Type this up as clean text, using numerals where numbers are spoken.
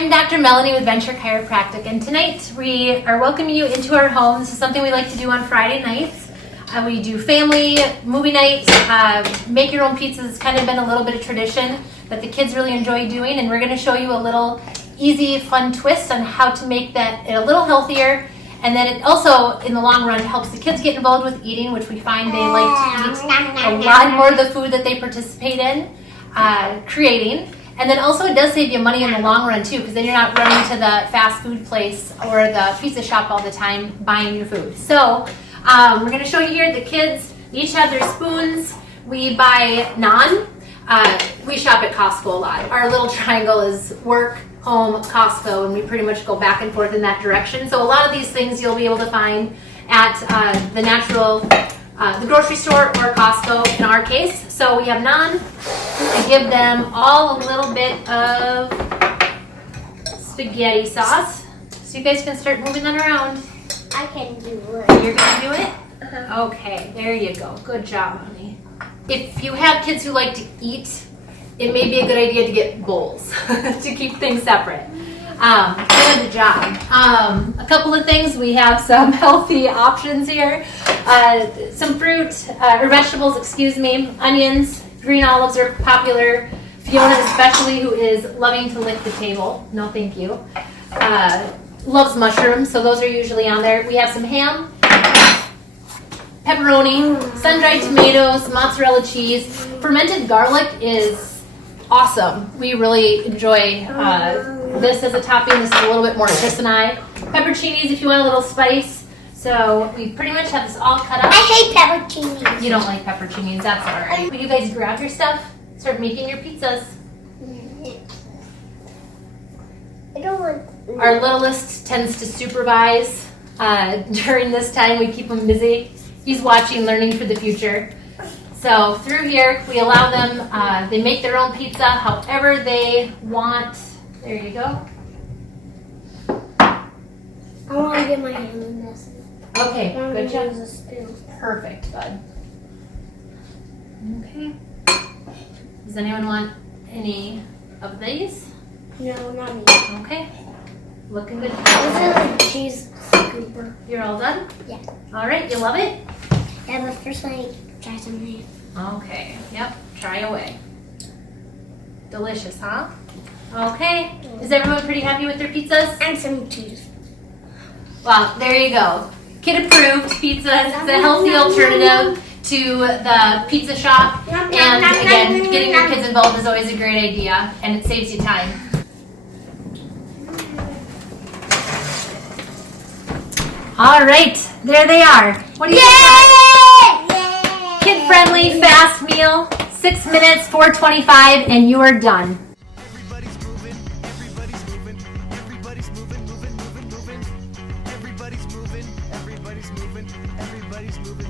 I'm Dr. Melanie with Venture Chiropractic, and tonight we are welcoming you into our home. This is something we like to do on Friday nights. We do family, movie nights, make your own pizzas. It's kind of been a little bit of tradition that the kids really enjoy doing, and we're going to show you a little easy, fun twist on how to make that a little healthier. And then it also, in the long run, helps the kids get involved with eating, which we find they like to eat a lot more of the food that they participate in creating. And then also it does save you money in the long run too, because then you're not running to the fast food place or the pizza shop all the time buying your food. So we're going to show you here the kids each have their spoons. We buy naan. We shop at Costco a lot. Our little triangle is work, home, Costco, and we pretty much go back and forth in that direction. So a lot of these things you'll be able to find at the grocery store or Costco in our case. So we have naan. I give them all a little bit of spaghetti sauce. So you guys can start moving that around. I can do it. You're going to do it? Uh-huh. Okay, there you go. Good job, honey. If you have kids who like to eat, it may be a good idea to get bowls to keep things separate. Good job. A couple of things. We have some healthy options here. Some fruit, or vegetables, excuse me. Onions, green olives are popular. Fiona especially, who is loving to lick the table. No thank you. Loves mushrooms, so those are usually on there. We have some ham, pepperoni, sun-dried tomatoes, mozzarella cheese. Fermented garlic is awesome. We really enjoy this as a topping. This is a little bit more Chris and I. Pepperoncinis if you want a little spice. So we pretty much have this all cut up. I hate pepperoncinis. You don't like pepperoncinis, that's all right. Will you guys grab your stuff? Start making your pizzas. I don't want... Our littlest tends to supervise during this time. We keep him busy. He's watching, learning for the future. So through here, we allow them, they make their own pizza however they want. There you go. I want to get my hand in this. Okay, good job. Use a spoon. Perfect, bud. Okay. Does anyone want any of these? No, not me. Okay. Looking good. This is a cheese scooper. You're all done? Yeah. All right, you love it? Yeah, but first I try something. Okay, yep, try away. Delicious, huh? Okay, is everyone pretty happy with their pizzas? And some cheese. Well, there you go. Kid approved pizza. It's a healthy alternative to the pizza shop. And again, getting your kids involved is always a great idea, and it saves you time. All right, there they are. What do you think? Kid-friendly, fast meal, 6 minutes, $4.25, and you are done. Everybody's moving, everybody's moving, everybody's moving, moving, moving, moving. Everybody's moving, everybody's moving, everybody's moving.